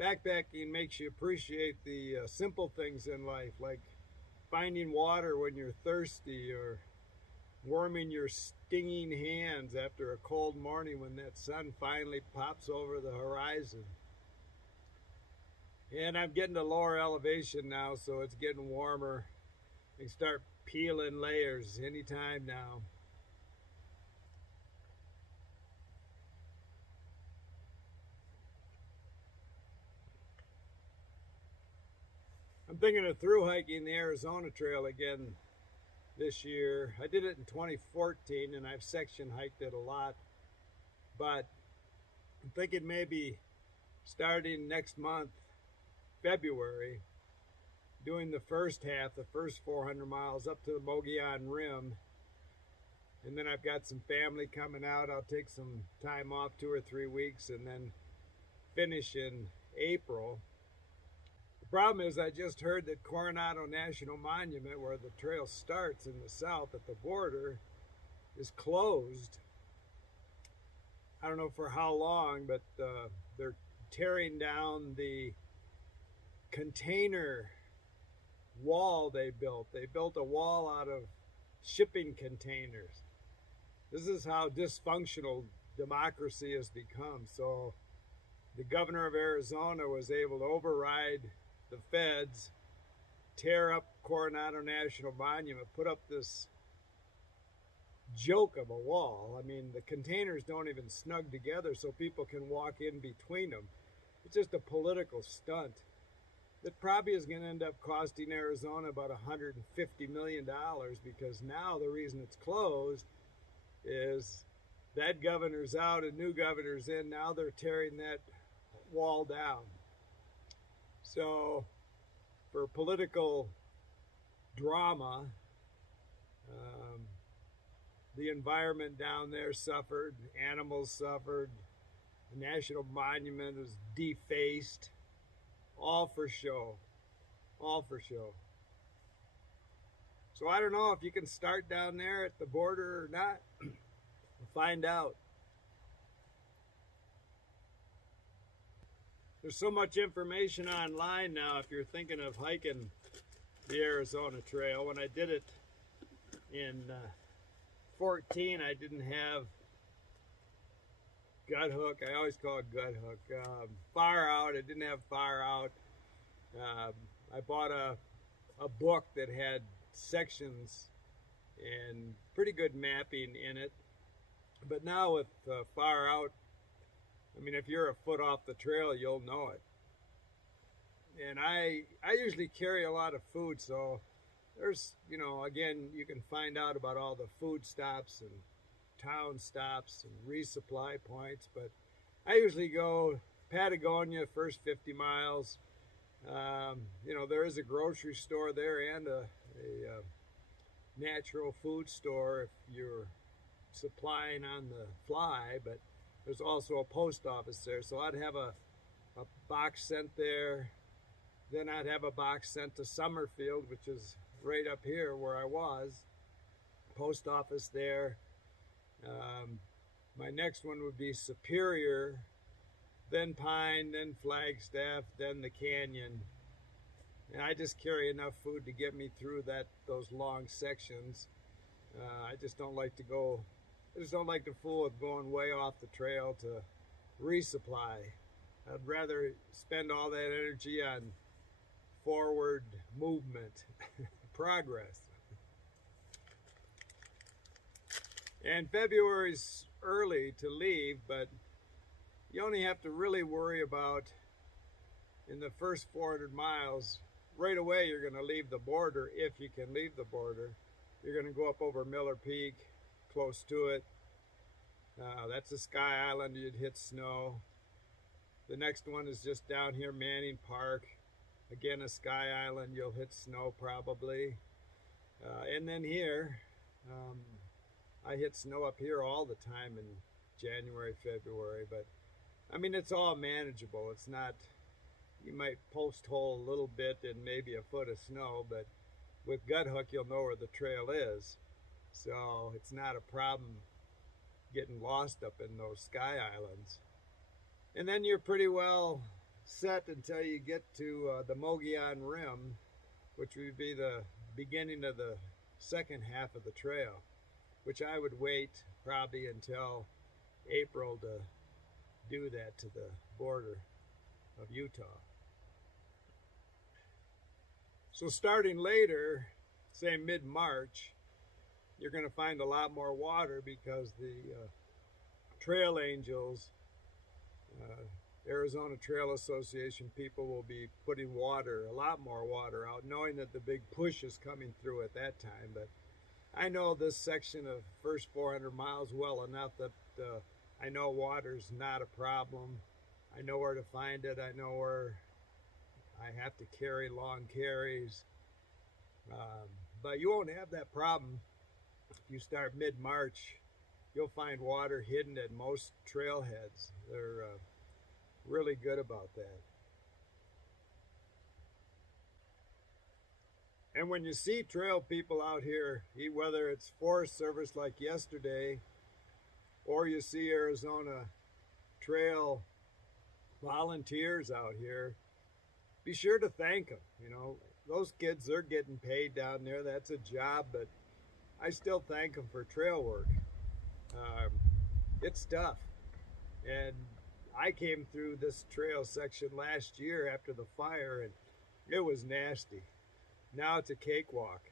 Backpacking makes you appreciate the simple things in life, like finding water when you're thirsty, or warming your stinging hands after a cold morning when that sun finally pops over the horizon. And I'm getting to lower elevation now, so it's getting warmer. You start peeling layers anytime now. I'm thinking of through hiking the Arizona Trail again this year. I did it in 2014 and I've section hiked it a lot, but I'm thinking maybe starting next month, February, doing the first half, the first 400 miles up to the Mogollon Rim. And then I've got some family coming out. I'll take some time off, 2 or 3 weeks, and then finish in April. The problem is I just heard that Coronado National Monument, where the trail starts in the south at the border, is closed. I don't know for how long, but they're tearing down the container wall they built. They built a wall out of shipping containers. This is how dysfunctional democracy has become. So the governor of Arizona was able to override the feds, tear up Coronado National Monument, put up this joke of a wall. I mean, the containers don't even snug together so people can walk in between them. It's just a political stunt that probably is going to end up costing Arizona about $150 million, because now the reason it's closed is that governor's out and new governor's in. Now they're tearing that wall down. So for political drama, the environment down there suffered, animals suffered, the national monument was defaced, all for show, all for show. So I don't know if you can start down there at the border or not. We'll find out. There's so much information online now if you're thinking of hiking the Arizona Trail. When I did it in 14, I didn't have gut hook. I always call it gut hook. Far out, I didn't have far out. I bought a book that had sections and pretty good mapping in it. But now with far out, I mean, if you're a foot off the trail, you'll know it. And I usually carry a lot of food, so there's, you know, again, you can find out about all the food stops and town stops and resupply points. But I usually go Patagonia first 50 miles. You know, there is a grocery store there and a natural food store if you're supplying on the fly, but there's also a post office there. So I'd have a box sent there. Then I'd have a box sent to Summerfield, which is right up here where I was. Post office there. My next one would be Superior, then Pine, then Flagstaff, then the Canyon. And I just carry enough food to get me through those long sections. I just don't like to go, I just don't like to fool with going way off the trail to resupply. I'd rather spend all that energy on forward movement, progress. And February's early to leave, but you only have to really worry about in the first 400 miles. Right away, you're going to leave the border, if you can leave the border. You're going to go up over Miller Peak, close to it. That's a Sky Island, you'd hit snow. The next one is just down here, Manning Park. Again, a Sky Island, you'll hit snow probably. And then here, I hit snow up here all the time in January, February, but I mean, it's all manageable. It's not, you might post hole a little bit and maybe a foot of snow, but with gut hook, you'll know where the trail is. So it's not a problem getting lost up in those Sky Islands. And then you're pretty well set until you get to the Mogollon Rim, which would be the beginning of the second half of the trail, which I would wait probably until April to do that to the border of Utah. So starting later, say mid-March, you're going to find a lot more water because the trail angels, Arizona Trail Association people will be putting water, a lot more water out, knowing that the big push is coming through at that time. But I know this section of first 400 miles well enough that I know water's not a problem. I know where to find it. I know where I have to carry long carries. But you won't have that problem if you start mid-March. You'll find water hidden at most trailheads. They're really good about that. And when you see trail people out here, whether it's Forest Service like yesterday, or you see Arizona Trail volunteers out here, be sure to thank them. You know, those kids, they're getting paid down there. That's a job, but I still thank them for trail work. It's tough. And I came through this trail section last year after the fire, and it was nasty. Now it's a cakewalk.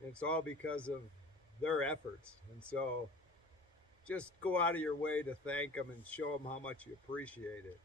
And it's all because of their efforts. And so just go out of your way to thank them and show them how much you appreciate it.